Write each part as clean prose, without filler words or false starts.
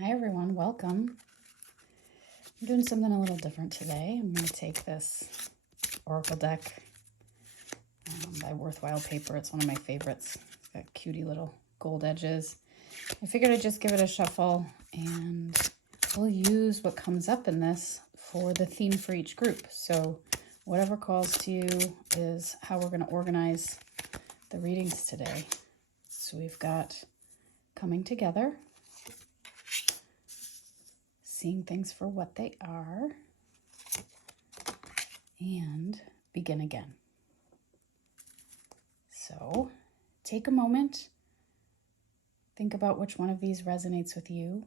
Hi everyone, welcome. I'm doing something a little different today. I'm going to take this Oracle deck by Worthwhile Paper. It's one of my favorites. It's got cutie little gold edges. I figured I'd just give it a shuffle and we'll use what comes up in this for the theme for each group. So whatever calls to you is how we're going to organize the readings today. So we've got coming together, seeing things for what they are, and begin again. So take a moment, think about which one of these resonates with you,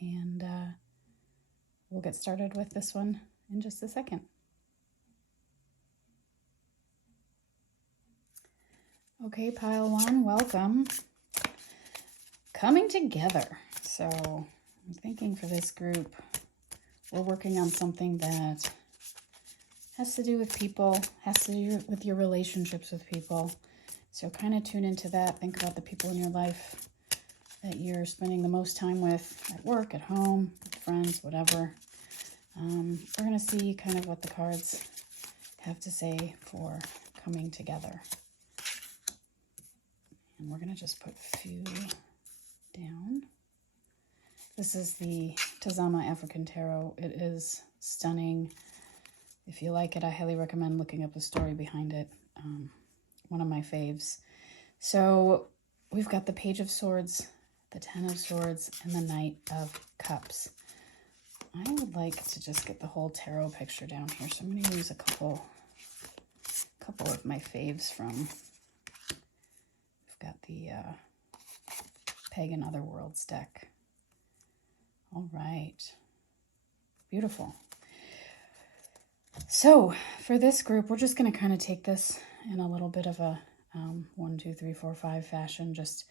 and we'll get started with this one in just a second. Okay, pile one, welcome. Coming together. So I'm thinking for this group, we're working on something that has to do with people, has to do with your relationships with people. So kind of tune into that. Think about the people in your life that you're spending the most time with at work, at home, with friends, whatever. We're going to see kind of what the cards have to say for coming together. And we're going to just put a few down. This is the Tazama African Tarot. It is stunning. If you like it, I highly recommend looking up the story behind it. One of my faves. So we've got the Page of Swords, the Ten of Swords, and the Knight of Cups. I would like to just get the whole tarot picture down here. So I'm going to use a couple of my faves from, we've got the Pagan Otherworlds deck. All right. Beautiful. So for this group, we're just going to kind of take this in a little bit of a 1, 2, 3, 4, 5 fashion, just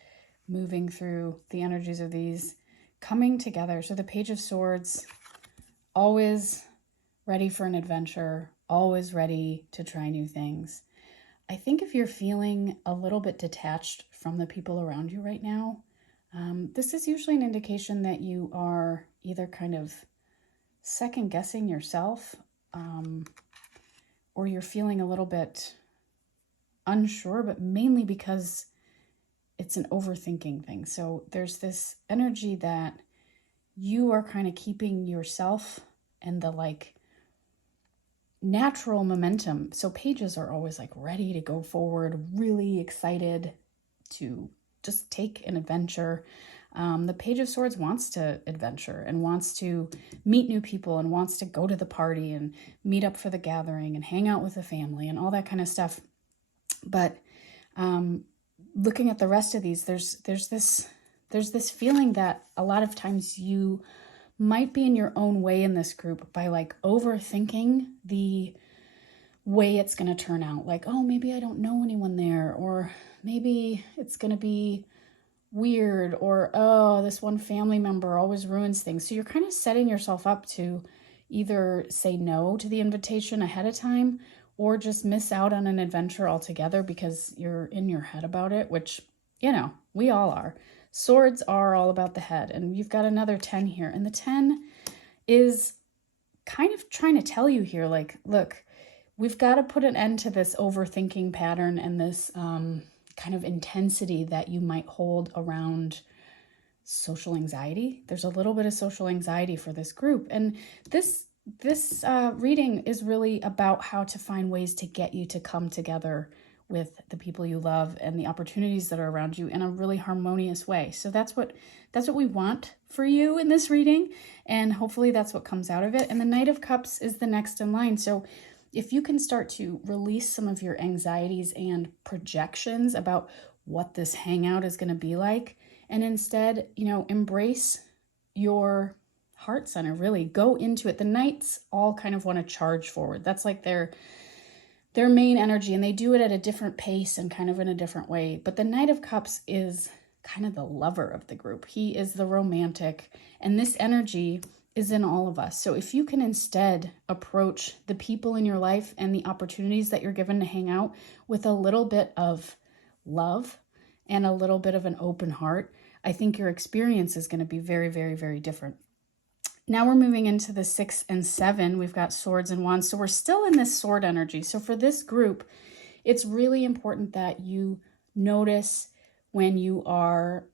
moving through the energies of these coming together. So the Page of Swords, always ready for an adventure, always ready to try new things. I think if you're feeling a little bit detached from the people around you right now, this is usually an indication that you are either kind of second guessing yourself, or you're feeling a little bit unsure, but mainly because it's an overthinking thing. So there's this energy that you are kind of keeping yourself and the like natural momentum. So pages are always like ready to go forward, really excited to just take an adventure. The Page of Swords wants to adventure and wants to meet new people and wants to go to the party and meet up for the gathering and hang out with the family and all that kind of stuff. But looking at the rest of these, there's this feeling that a lot of times you might be in your own way in this group by like overthinking the way it's going to turn out. Like, oh, maybe I don't know anyone there, or maybe it's going to be weird, or oh, this one family member always ruins things. So you're kind of setting yourself up to either say no to the invitation ahead of time or just miss out on an adventure altogether because you're in your head about it, which, you know, we all are. Swords are all about the head, and you've got another 10 here, and the 10 is kind of trying to tell you here, like, look, we've got to put an end to this overthinking pattern and this kind of intensity that you might hold around social anxiety. There's a little bit of social anxiety for this group, and this reading is really about how to find ways to get you to come together with the people you love and the opportunities that are around you in a really harmonious way. So that's what we want for you in this reading, and hopefully that's what comes out of it. And the Knight of Cups is the next in line. So if you can start to release some of your anxieties and projections about what this hangout is going to be like, and instead, you know, embrace your heart center, really go into it. The Knights all kind of want to charge forward. That's like their main energy, and they do it at a different pace and kind of in a different way. But the Knight of Cups is kind of the lover of the group. He is the romantic, and this energy is in all of us. So if you can instead approach the people in your life and the opportunities that you're given to hang out with a little bit of love and a little bit of an open heart, I think your experience is going to be very, very, very different. Now we're moving into the 6 and 7. We've got swords and wands. So we're still in this sword energy. So for this group, it's really important that you notice when you are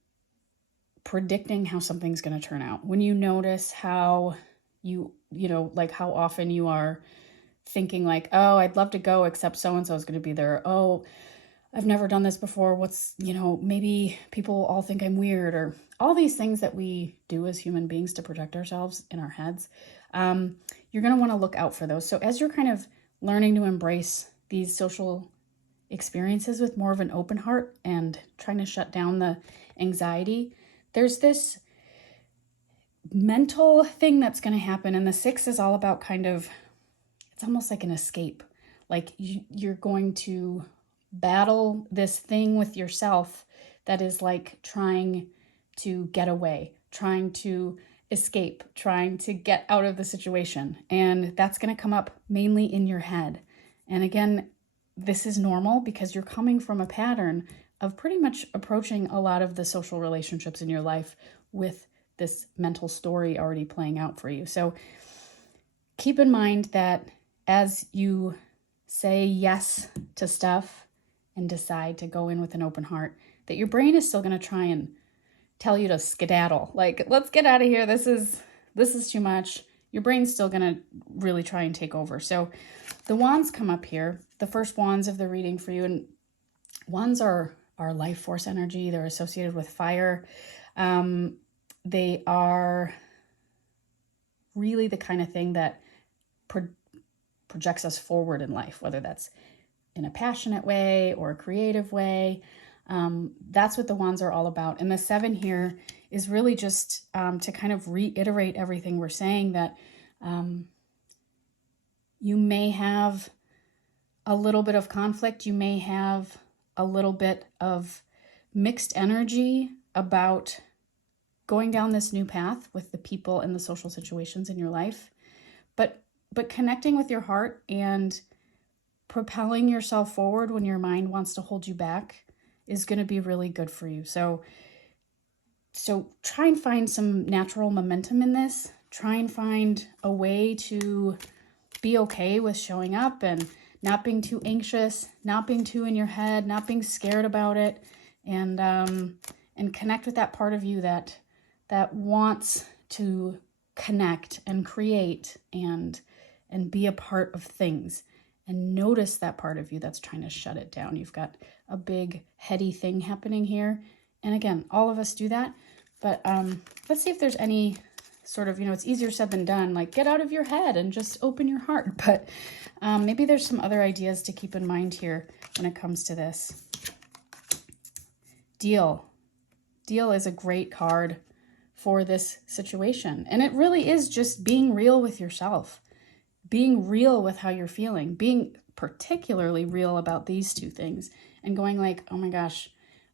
predicting how something's going to turn out. When you notice how like how often you are thinking like, oh, I'd love to go, except so-and-so is going to be there. Oh, I've never done this before. Maybe people all think I'm weird, or all these things that we do as human beings to protect ourselves in our heads. You're going to want to look out for those. So as you're kind of learning to embrace these social experiences with more of an open heart and trying to shut down the anxiety, there's this mental thing that's going to happen. And the 6 is all about it's almost like an escape. Like you're going to battle this thing with yourself that is like trying to get away, trying to escape, trying to get out of the situation. And that's going to come up mainly in your head. And again, this is normal because you're coming from a pattern of pretty much approaching a lot of the social relationships in your life with this mental story already playing out for you. So keep in mind that as you say yes to stuff and decide to go in with an open heart, that your brain is still going to try and tell you to skedaddle. Like, let's get out of here. This is too much. Your brain's still going to really try and take over. So the wands come up here, the first wands of the reading for you. And wands are life force energy. They're associated with fire. They are really the kind of thing that projects us forward in life, whether that's in a passionate way or a creative way. That's what the wands are all about. And the 7 here is really just to kind of reiterate everything we're saying, that you may have a little bit of conflict. You may have a little bit of mixed energy about going down this new path with the people and the social situations in your life, but connecting with your heart and propelling yourself forward when your mind wants to hold you back is going to be really good for you. So try and find some natural momentum in this. Try and find a way to be okay with showing up and not being too anxious, not being too in your head, not being scared about it, and connect with that part of you that wants to connect and create and be a part of things, and notice that part of you that's trying to shut it down. You've got a big heady thing happening here. And again, all of us do that, but let's see if there's any sort of, it's easier said than done, like get out of your head and just open your heart. But maybe there's some other ideas to keep in mind here when it comes to this. Deal is a great card for this situation. And it really is just being real with yourself, being real with how you're feeling, being particularly real about these two things, and going like, oh my gosh,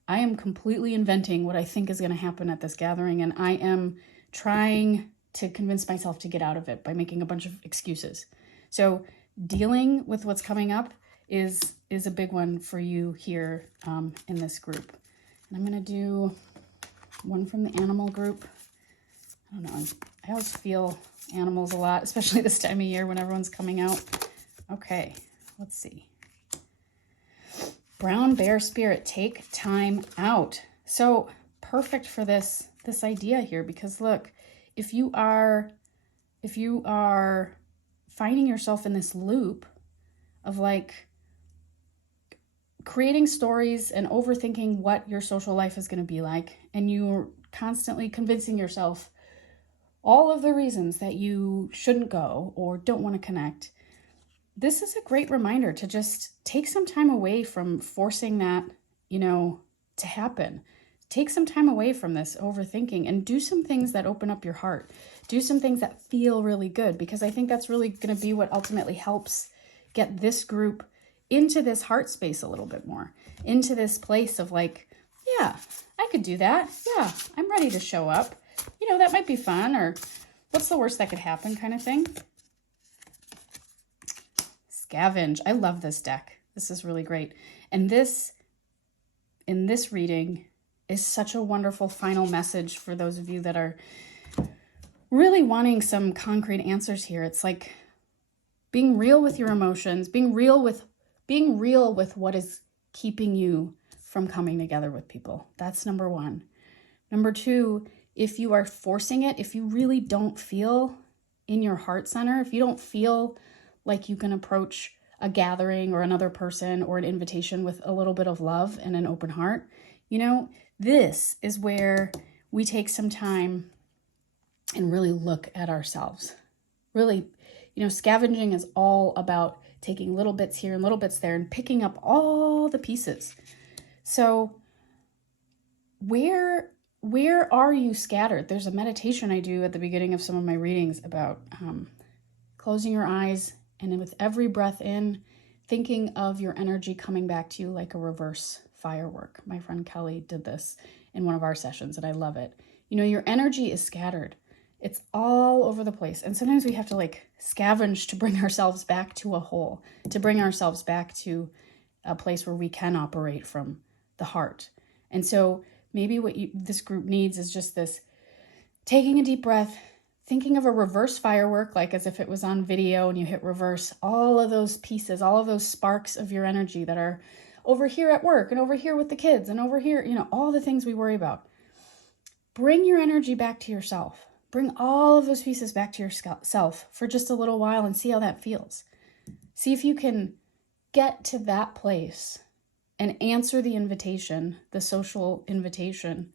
I am completely inventing what I think is going to happen at this gathering, and I am trying to convince myself to get out of it by making a bunch of excuses. So dealing with what's coming up is a big one for you here in this group. And I'm going to do one from the animal group. I don't know, I always feel animals a lot, especially this time of year when everyone's coming out. Okay, let's see. Brown bear spirit, take time out. So perfect for this idea here, because look, if you are finding yourself in this loop of like creating stories and overthinking what your social life is going to be like, and you're constantly convincing yourself all of the reasons that you shouldn't go or don't want to connect, this is a great reminder to just take some time away from forcing that, to happen. Take some time away from this overthinking and do some things that open up your heart. Do some things that feel really good, because I think that's really going to be what ultimately helps get this group into this heart space a little bit more, into this place of like, yeah, I could do that. Yeah, I'm ready to show up. That might be fun, or what's the worst that could happen kind of thing. Scavenge. I love this deck. This is really great. And in this reading, is such a wonderful final message for those of you that are really wanting some concrete answers here. It's like being real with your emotions, being real with what is keeping you from coming together with people. That's number one. Number two, if you are forcing it, if you really don't feel in your heart center, if you don't feel like you can approach a gathering or another person or an invitation with a little bit of love and an open heart, this is where we take some time and really look at ourselves. Really, scavenging is all about taking little bits here and little bits there and picking up all the pieces. So where are you scattered? There's a meditation I do at the beginning of some of my readings about closing your eyes and with every breath in, thinking of your energy coming back to you like a reverse firework. My friend Kelly did this in one of our sessions and I love it. Your energy is scattered. It's all over the place. And sometimes we have to scavenge to bring ourselves back to a whole, to bring ourselves back to a place where we can operate from the heart. And so maybe what this group needs is just this taking a deep breath, thinking of a reverse firework, like as if it was on video and you hit reverse, all of those pieces, all of those sparks of your energy that are over here at work and over here with the kids and over here, all the things we worry about. Bring your energy back to yourself. Bring all of those pieces back to yourself for just a little while and see how that feels. See if you can get to that place and answer the invitation, the social invitation,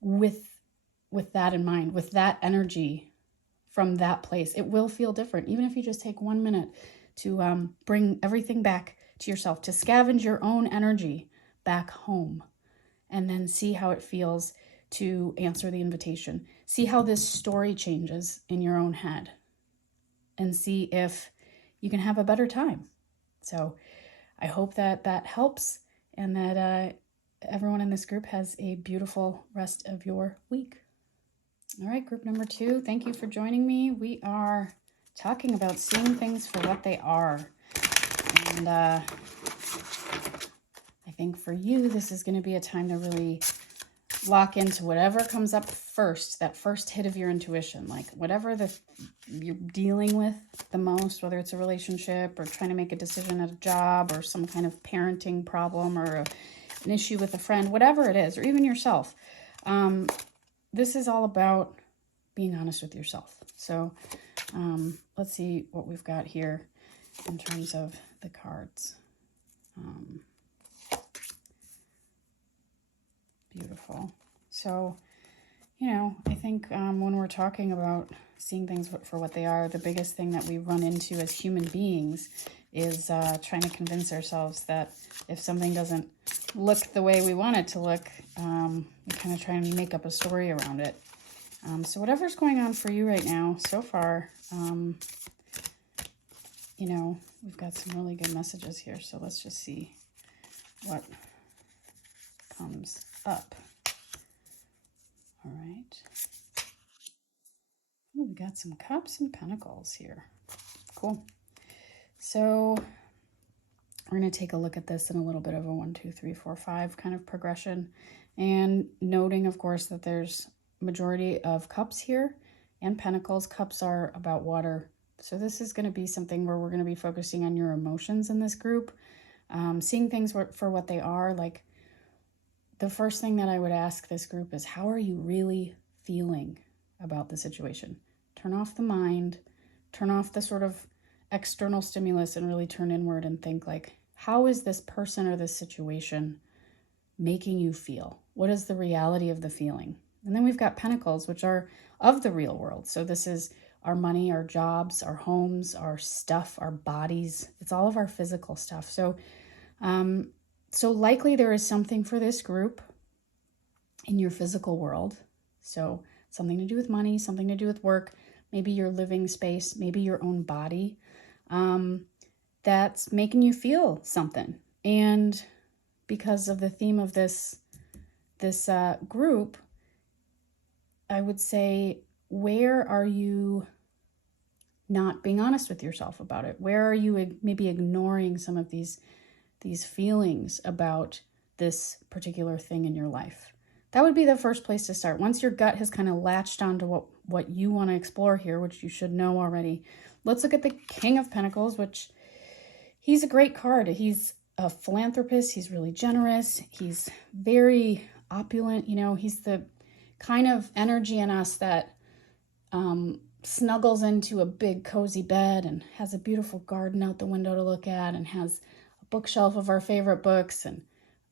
with that in mind, with that energy from that place. It will feel different, even if you just take 1 minute to bring everything back to yourself, to scavenge your own energy back home, and then see how it feels to answer the invitation. See how this story changes in your own head, and see if you can have a better time. So I hope that helps, and that everyone in this group has a beautiful rest of your week. All right, group number 2, thank you for joining me. We are talking about seeing things for what they are. And I think for you, this is going to be a time to really lock into whatever comes up first, that first hit of your intuition, like whatever you're dealing with the most, whether it's a relationship or trying to make a decision at a job or some kind of parenting problem or an issue with a friend, whatever it is, or even yourself. This is all about being honest with yourself. So let's see what we've got here in terms of the cards. Beautiful. So, I think when we're talking about seeing things for what they are, the biggest thing that we run into as human beings is trying to convince ourselves that if something doesn't look the way we want it to look, we kind of try and make up a story around it. So whatever's going on for you right now, so far, we've got some really good messages here. So let's just see what comes up. All right. Ooh, we got some cups and pentacles here. Cool. So we're going to take a look at this in a little bit of a 1, 2, 3, 4, 5 kind of progression, and noting, of course, that there's majority of cups here and pentacles. Cups are about water. So this is going to be something where we're going to be focusing on your emotions in this group, seeing things for what they are. Like, the first thing that I would ask this group is, how are you really feeling about the situation? Turn off the mind, turn off the sort of external stimulus, and really turn inward and think, like, how is this person or this situation making you feel? What is the reality of the feeling? And then we've got pentacles, which are of the real world. So this is our money, our jobs, our homes, our stuff, our bodies. It's all of our physical stuff. So likely there is something for this group in your physical world. So something to do with money, something to do with work, maybe your living space, maybe your own body, that's making you feel something. And because of the theme of this group, I would say, where are you not being honest with yourself about it? Where are you maybe ignoring some of these feelings about this particular thing in your life? That would be the first place to start. Once your gut has kind of latched onto what you want to explore here, which you should know already, let's look at the King of Pentacles, which he's a great card. He's a philanthropist. He's really generous. He's very opulent. He's the kind of energy in us that snuggles into a big cozy bed and has a beautiful garden out the window to look at and has a bookshelf of our favorite books and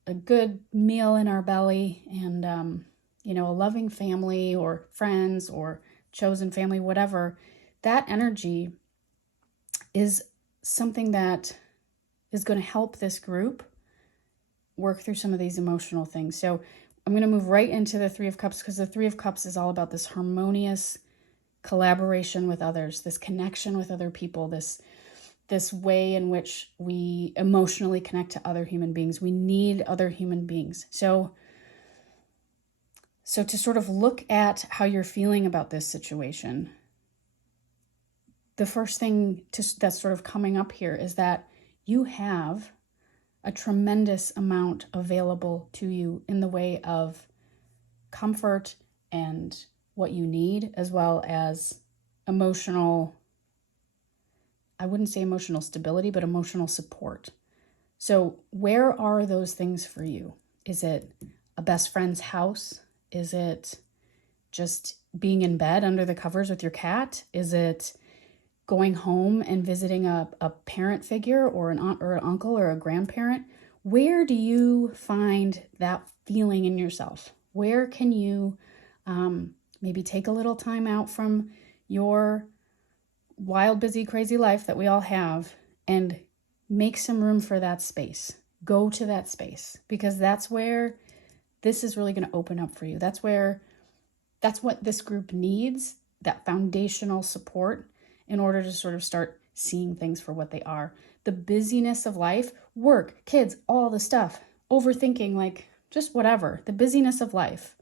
a good meal in our belly and, a loving family or friends or chosen family, whatever. That energy is something that is going to help this group work through some of these emotional things. So I'm going to move right into the Three of Cups, because the Three of Cups is all about this harmonious collaboration with others, this connection with other people, this way in which we emotionally connect to other human beings. We need other human beings. So to sort of look at how you're feeling about this situation, the first thing that's sort of coming up here is that you have a tremendous amount available to you in the way of comfort and what you need, as well as emotional, I wouldn't say emotional stability, but emotional support. So where are those things for you? Is it a best friend's house? Is it just being in bed under the covers with your cat? Is it going home and visiting a parent figure or an aunt or an uncle or a grandparent? Where do you find that feeling in yourself? Where can you maybe take a little time out from your wild, busy, crazy life that we all have and make some room for that space? Go to that space, because that's where this is really going to open up for you. That's what this group needs, that foundational support, in order to sort of start seeing things for what they are. The busyness of life, work, kids, all the stuff, overthinking, like just whatever. The busyness of life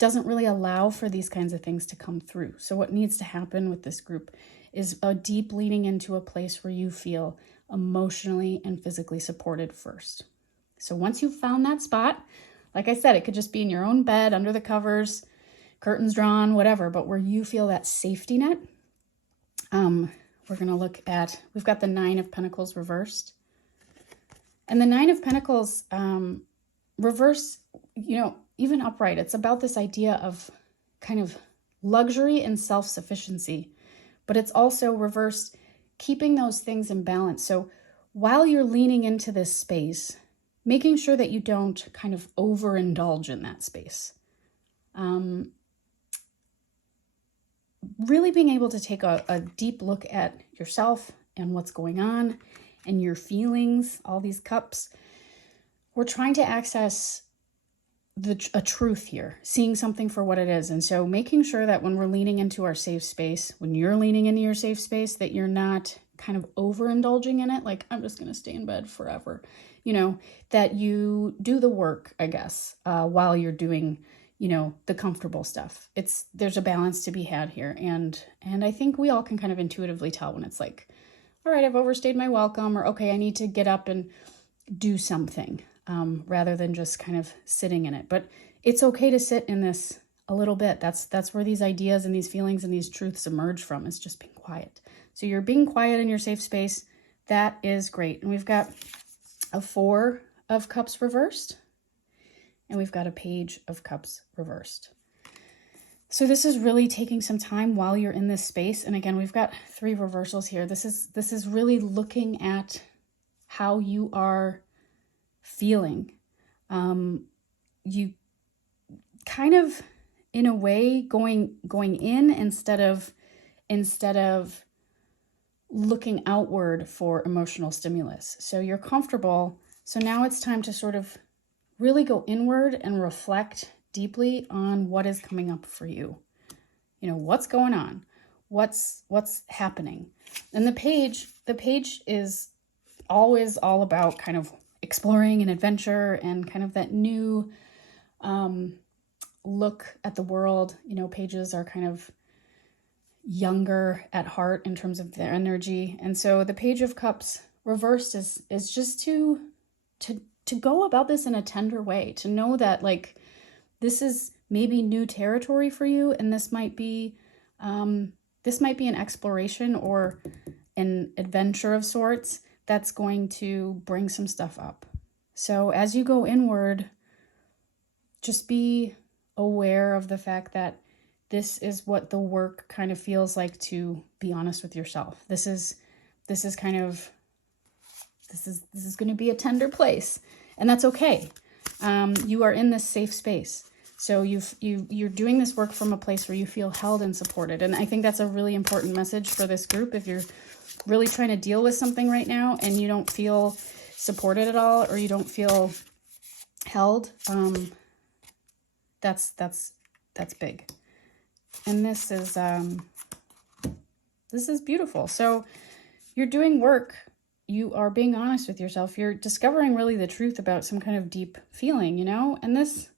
doesn't really allow for these kinds of things to come through. So what needs to happen with this group is a deep leaning into a place where you feel emotionally and physically supported first. So once you've found that spot, like I said, it could just be in your own bed, under the covers, curtains drawn, whatever, but where you feel that safety net. We're going to look at, we've got the Nine of Pentacles reversed. And the Nine of Pentacles reverse, even upright, it's about this idea of kind of luxury and self-sufficiency, but it's also reversed, keeping those things in balance. So while you're leaning into this space, making sure that you don't kind of overindulge in that space. Really being able to take a deep look at yourself and what's going on and your feelings, all these cups. We're trying to access a truth here, seeing something for what it is. And so making sure that when we're leaning into our safe space, when you're leaning into your safe space, that you're not kind of overindulging in it. Like, I'm just going to stay in bed forever, that you do the work, I guess, while you're doing the comfortable stuff. There's a balance to be had here. And I think we all can kind of intuitively tell when it's like, all right, I've overstayed my welcome, or okay, I need to get up and do something, rather than just kind of sitting in it. But it's okay to sit in this a little bit. That's where these ideas and these feelings and these truths emerge from, is just being quiet. So you're being quiet in your safe space. That is great. And we've got a Four of Cups reversed. And we've got a Page of Cups reversed. So this is really taking some time while you're in this space. And again, we've got three reversals here. This is really looking at how you are feeling. You kind of, in a way, going in instead of looking outward for emotional stimulus. So you're comfortable. So now it's time to sort of really go inward and reflect deeply on what is coming up for you. What's going on? What's happening? And the page is always all about kind of exploring and adventure and kind of that new look at the world. Pages are kind of younger at heart in terms of their energy. And so the Page of Cups reversed is just to to go about this in a tender way, to know that like this is maybe new territory for you, and this might be an exploration or an adventure of sorts that's going to bring some stuff up. So as you go inward, just be aware of the fact that this is what the work kind of feels like, to be honest with yourself. This is going to be a tender place, and that's okay. You are in this safe space. So you're doing this work from a place where you feel held and supported. And I think that's a really important message for this group. If you're really trying to deal with something right now and you don't feel supported at all, or you don't feel held, that's big. And this is beautiful. So you're doing work. You are being honest with yourself. You're discovering really the truth about some kind of deep feeling, you know? And this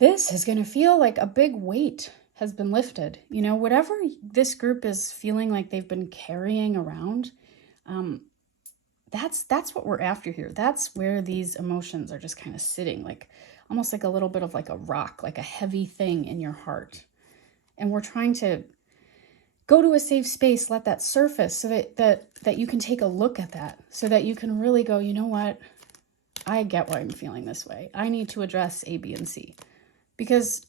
is going to feel like a big weight has been lifted. You know, whatever this group is feeling like they've been carrying around, that's what we're after here. That's where these emotions are just kind of sitting, like almost like a little bit of like a rock, like a heavy thing in your heart. And we're trying to go to a safe space, let that surface, so that you can take a look at that, so that you can really go, you know what? I get why I'm feeling this way. I need to address A, B, and C. Because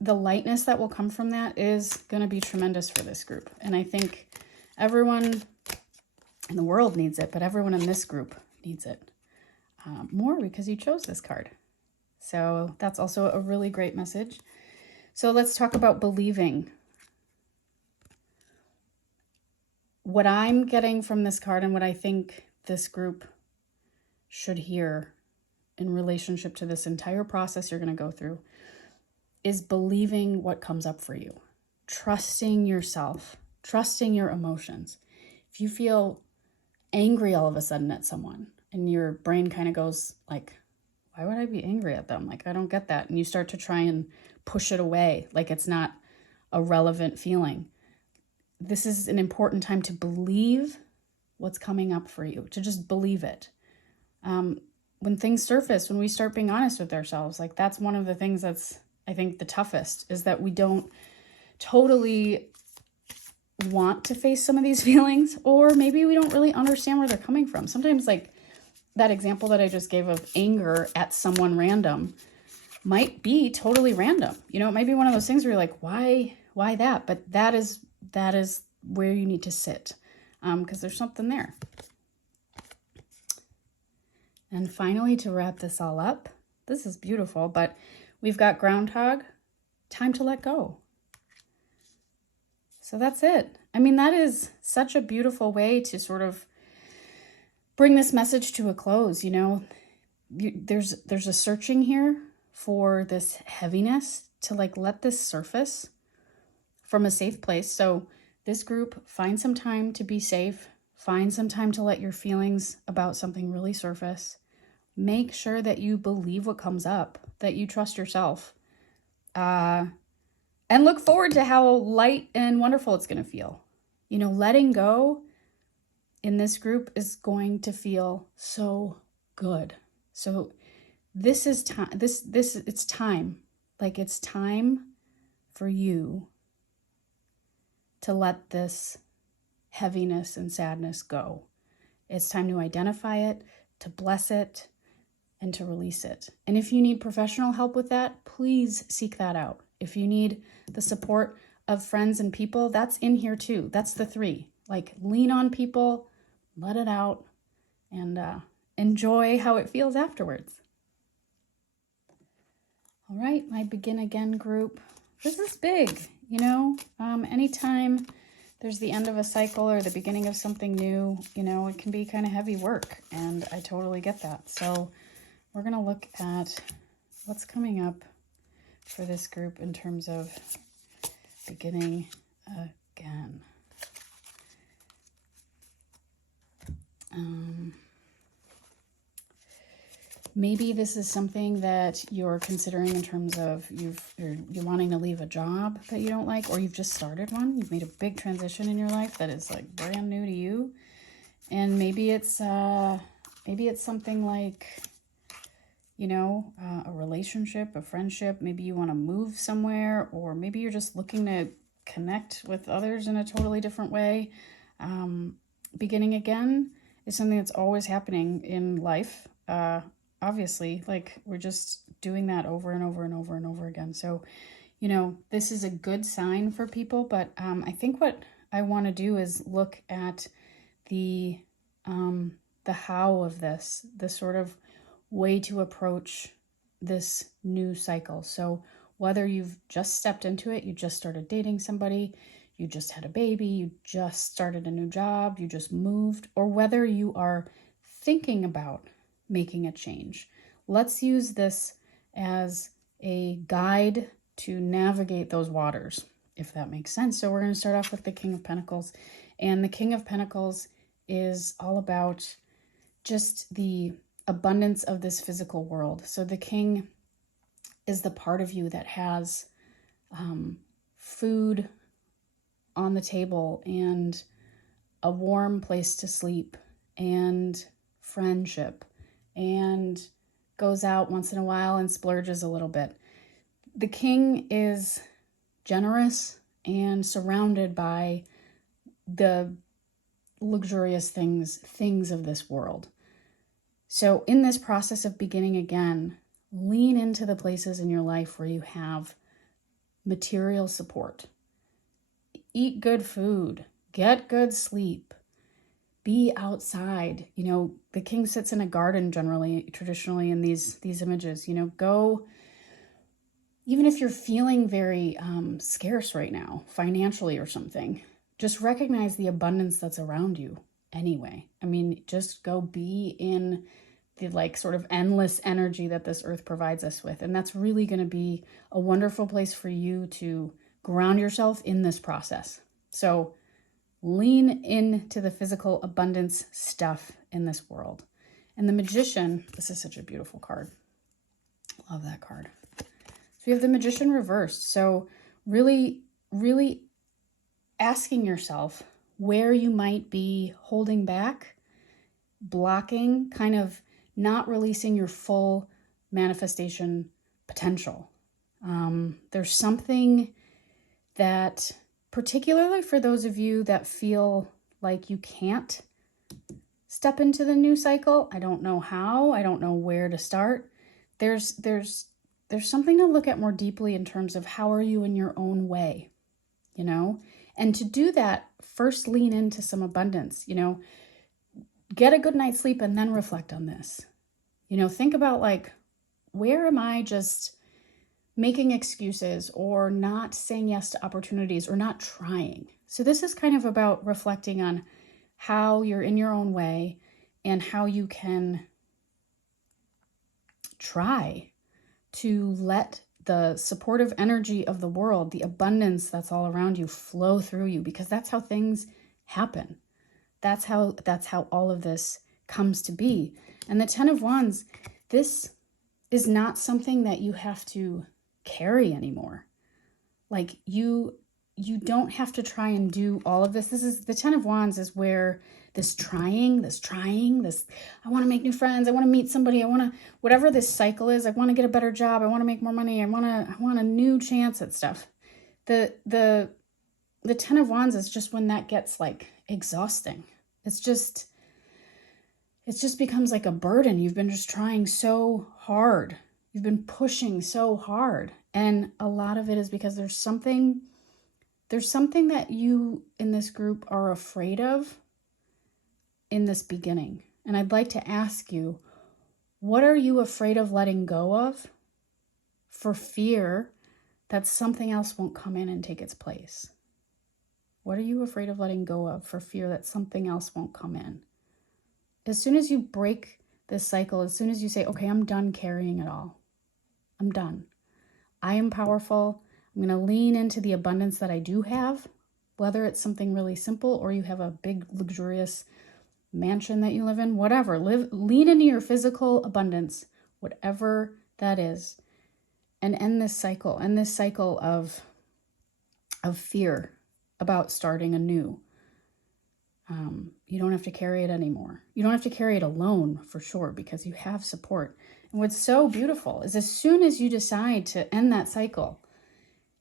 the lightness that will come from that is going to be tremendous for this group. And I think everyone in the world needs it, but everyone in this group needs it more because you chose this card. So that's also a really great message. So let's talk about believing. What I'm getting from this card, and what I think this group should hear in relationship to this entire process you're going to go through, is believing what comes up for you. Trusting yourself, trusting your emotions. If you feel angry all of a sudden at someone, and your brain kind of goes like, why would I be angry at them? Like, I don't get that. And you start to try and push it away like it's not a relevant feeling. This is an important time to believe what's coming up for you, to just believe it. When things surface, when we start being honest with ourselves, like that's one of the things that's, I think, the toughest, is that we don't totally want to face some of these feelings, or maybe we don't really understand where they're coming from. Sometimes, like that example that I just gave of anger at someone random might be totally random. You know, it might be one of those things where you're like, why that? But that is where you need to sit, because there's something there. And finally, to wrap this all up, this is beautiful, but we've got groundhog, time to let go. So that's it. I mean, that is such a beautiful way to sort of bring this message to a close. You know, there's a searching here for this heaviness, to like let this surface from a safe place. So this group, find some time to be safe. Find some time to let your feelings about something really surface. Make sure that you believe what comes up, that you trust yourself. And look forward to how light and wonderful it's going to feel. You know, letting go in this group is going to feel so good. So this is time. It's time. Like, it's time for you to let this heaviness and sadness go. It's time to identify it, to bless it, and to release it. And if you need professional help with that, please seek that out. If you need the support of friends and people, that's in here too. That's the 3. Like, lean on people, let it out, and enjoy how it feels afterwards. All right, my Begin Again group. This is big, you know. Anytime there's the end of a cycle or the beginning of something new, you know, it can be kind of heavy work, and I totally get that. So we're going to look at what's coming up for this group in terms of beginning again. Maybe this is something that you're considering in terms of you're wanting to leave a job that you don't like, or you've just started one. You've made a big transition in your life that is like brand new to you, and maybe it's something like a relationship, a friendship. Maybe you want to move somewhere, or maybe you're just looking to connect with others in a totally different way. Beginning again is something that's always happening in life. Obviously, like we're just doing that over and over and over and over again. So, this is a good sign for people, but I think what I want to do is look at the how of this, the sort of way to approach this new cycle. So whether you've just stepped into it, you just started dating somebody, you just had a baby, you just started a new job, you just moved, or whether you are thinking about making a change, let's use this as a guide to navigate those waters, if that makes sense. So we're going to start off with the King of Pentacles. And the King of Pentacles is all about just the abundance of this physical world. So the King is the part of you that has food on the table and a warm place to sleep and friendship and goes out once in a while and splurges a little bit. The King is generous and surrounded by the luxurious things of this world. So in this process of beginning again, lean into the places in your life where you have material support. Eat good food, get good sleep, be outside. The King sits in a garden traditionally in these images. Go, even if you're feeling very scarce right now, financially or something, just recognize the abundance that's around you anyway. Just go be in the sort of endless energy that this earth provides us with. And that's really going to be a wonderful place for you to ground yourself in this process. So lean into the physical abundance stuff in this world. And the Magician, this is such a beautiful card. Love that card. So you have the Magician reversed. So really, really asking yourself where you might be holding back, blocking, kind of not releasing your full manifestation potential. There's something that, particularly for those of you that feel like you can't step into the new cycle, I don't know how, I don't know where to start. There's something to look at more deeply in terms of how are you in your own way, And to do that, first lean into some abundance, get a good night's sleep and then reflect on this. Think about where am I just making excuses or not saying yes to opportunities or not trying? So this is kind of about reflecting on how you're in your own way and how you can try to let the supportive energy of the world, the abundance that's all around you, flow through you, because that's how things happen. That's how all of this comes to be. And the Ten of Wands, this is not something that you have to carry anymore. You don't have to try and do all of this. This is the Ten of Wands is where this trying, I want to make new friends, I want to meet somebody, I want to, whatever this cycle is, I want to get a better job, I want to make more money, I want a new chance at stuff. The Ten of Wands is just when that gets exhausting. It just becomes like a burden. You've been just trying so hard. You've been pushing so hard. And a lot of it is because there's something that you in this group are afraid of in this beginning. And I'd like to ask you, what are you afraid of letting go of for fear that something else won't come in and take its place? What are you afraid of letting go of for fear that something else won't come in? As soon as you break this cycle, as soon as you say, okay, I'm done carrying it all. I'm done. I am powerful. I'm going to lean into the abundance that I do have, whether it's something really simple or you have a big, luxurious mansion that you live in, whatever. Lean into your physical abundance, whatever that is, and end this cycle of fear about starting anew. You don't have to carry it anymore. You don't have to carry it alone, for sure, because you have support. What's so beautiful is as soon as you decide to end that cycle,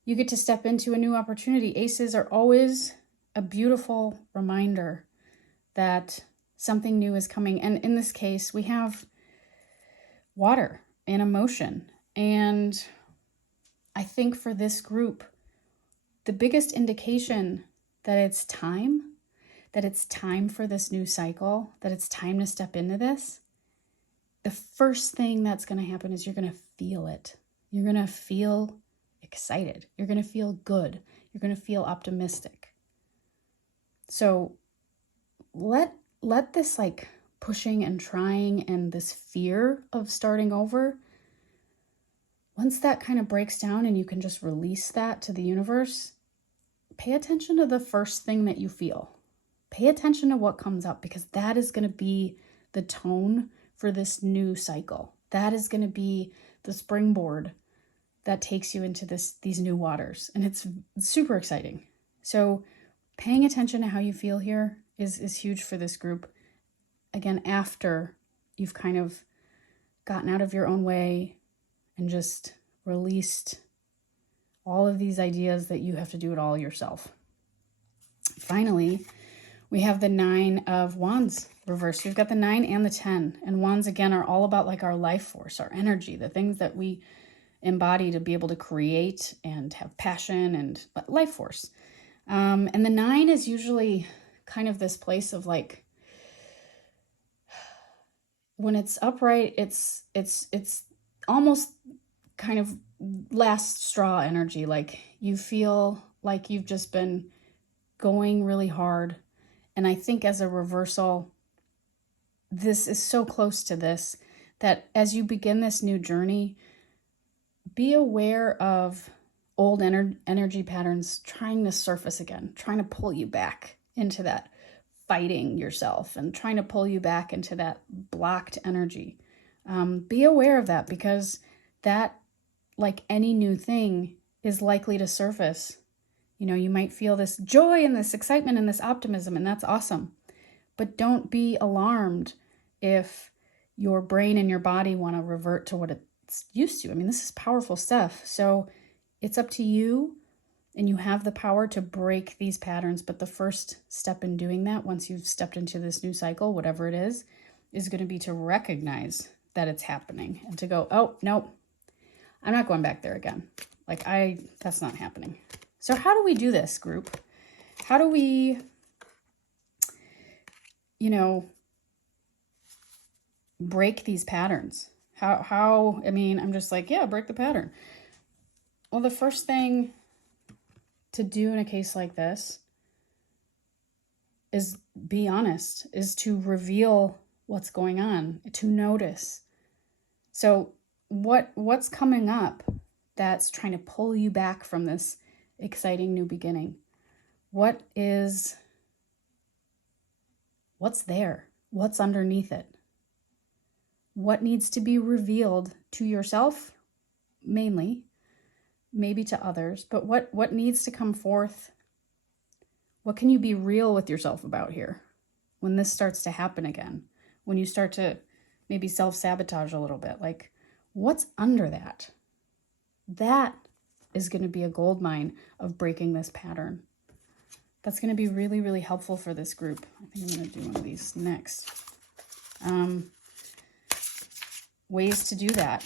you get to step into a new opportunity. Aces are always a beautiful reminder that something new is coming. And in this case, we have water and emotion. And I think for this group, the biggest indication that it's time for this new cycle, that it's time to step into this, the first thing that's going to happen is you're going to feel it. You're going to feel excited. You're going to feel good. You're going to feel optimistic. So let this like pushing and trying and this fear of starting over, once that kind of breaks down and you can just release that to the universe, pay attention to the first thing that you feel. Pay attention to what comes up, because that is going to be the tone for this new cycle. That is going to be the springboard that takes you into these new waters. And it's super exciting. So paying attention to how you feel here is huge for this group. Again, after you've kind of gotten out of your own way and just released all of these ideas that you have to do it all yourself. Finally, we have the 9 of Wands reversed. We've got the 9 and the 10. And Wands, again, are all about like our life force, our energy, the things that we embody to be able to create and have passion and life force. And the 9 is usually kind of this place of like, when it's upright, it's almost kind of last straw energy. Like you feel like you've just been going really hard. And I think as a reversal, this is so close to this, that as you begin this new journey, be aware of old energy patterns trying to surface again, trying to pull you back into that fighting yourself and trying to pull you back into that blocked energy. Be aware of that, because that, like any new thing, is likely to surface. You know, you might feel this joy and this excitement and this optimism, and that's awesome. But don't be alarmed if your brain and your body want to revert to what it's used to. I mean, this is powerful stuff. So it's up to you, and you have the power to break these patterns. But the first step in doing that, once you've stepped into this new cycle, whatever it is going to be to recognize that it's happening and to go, oh, no, I'm not going back there again. That's not happening. So how do we do this, group? How do we, break these patterns? I'm just like, yeah, break the pattern. Well, the first thing to do in a case like this is be honest, is to reveal what's going on, to notice. So what's coming up that's trying to pull you back from this exciting new beginning? What's there? What's underneath it? What needs to be revealed to yourself, mainly, maybe to others, but what needs to come forth? What can you be real with yourself about here when this starts to happen again? When you start to maybe self-sabotage a little bit, like what's under that? That is going to be a gold mine of breaking this pattern. That's going to be really, really helpful for this group. I think I'm going to do one of these next. Ways to do that.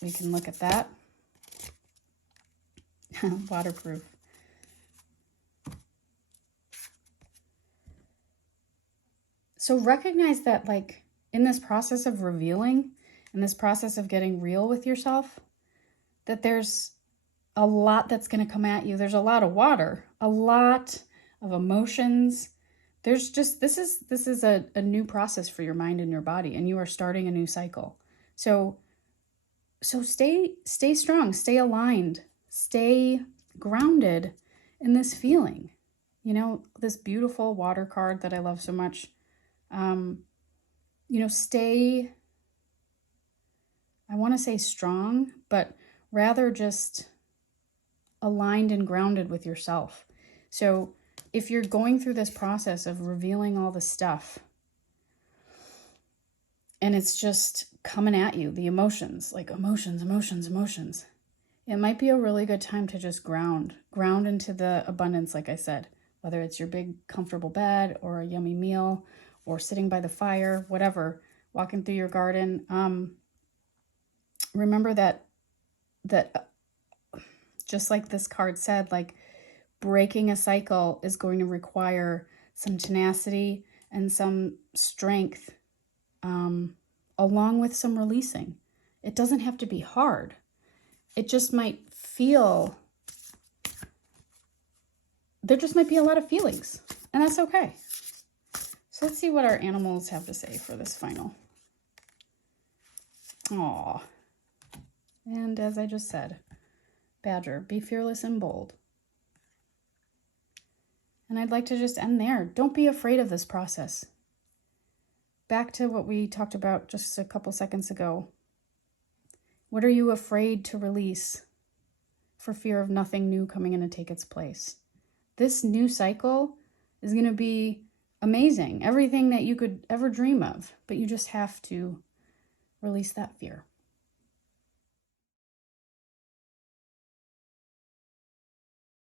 We can look at that. Waterproof. So recognize that, like, in this process of revealing, in this process of getting real with yourself, that there's a lot that's going to come at you. There's a lot of water, a lot of emotions. There's just, this is a new process for your mind and your body, and you are starting a new cycle. So stay strong, stay aligned, stay grounded in this feeling. This beautiful water card that I love so much. Stay, I want to say strong, but rather just aligned and grounded with yourself. So if you're going through this process of revealing all the stuff, and it's just coming at you, the emotions, like emotions. It might be a really good time to just ground into the abundance, like I said, whether it's your big comfortable bed or a yummy meal or sitting by the fire, whatever, walking through your garden. Remember that just like this card said, like breaking a cycle is going to require some tenacity and some strength, along with some releasing. It doesn't have to be hard. It just might feel, there just might be a lot of feelings, and that's okay. So let's see what our animals have to say for this final. Aw. And as I just said, Badger, be fearless and bold. And I'd like to just end there. Don't be afraid of this process. Back to what we talked about just a couple seconds ago. What are you afraid to release for fear of nothing new coming in to take its place? This new cycle is going to be amazing. Everything that you could ever dream of, but you just have to release that fear.